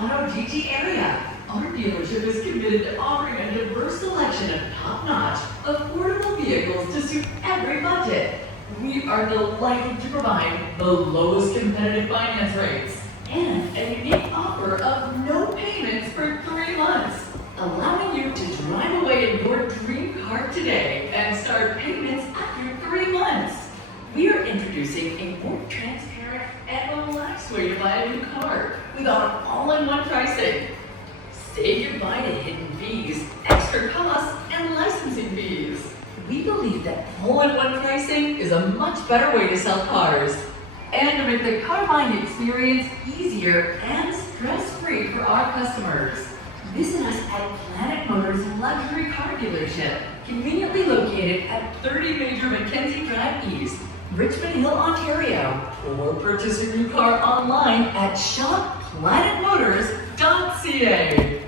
Auto GT area. Our dealership is committed to offering a diverse selection of top-notch, affordable vehicles to suit every budget. We are delighted to provide the lowest competitive finance rates and a unique offer of no payments for 3 months, allowing you to drive away in your dream car today and start payments after 3 months. We are introducing a more transparent and relaxed way to buy a new car with our all-in-one pricing. Say goodbye to hidden fees, extra costs, and licensing fees. We believe that all-in-one pricing is a much better way to sell cars. And to make the car buying experience easier and stress-free for our customers, visit us at Planet Motors Luxury Car Dealership, conveniently located at 30 Major Mackenzie Drive East, Richmond Hill, Ontario, or purchase your new car online at shopplanetmotors.ca.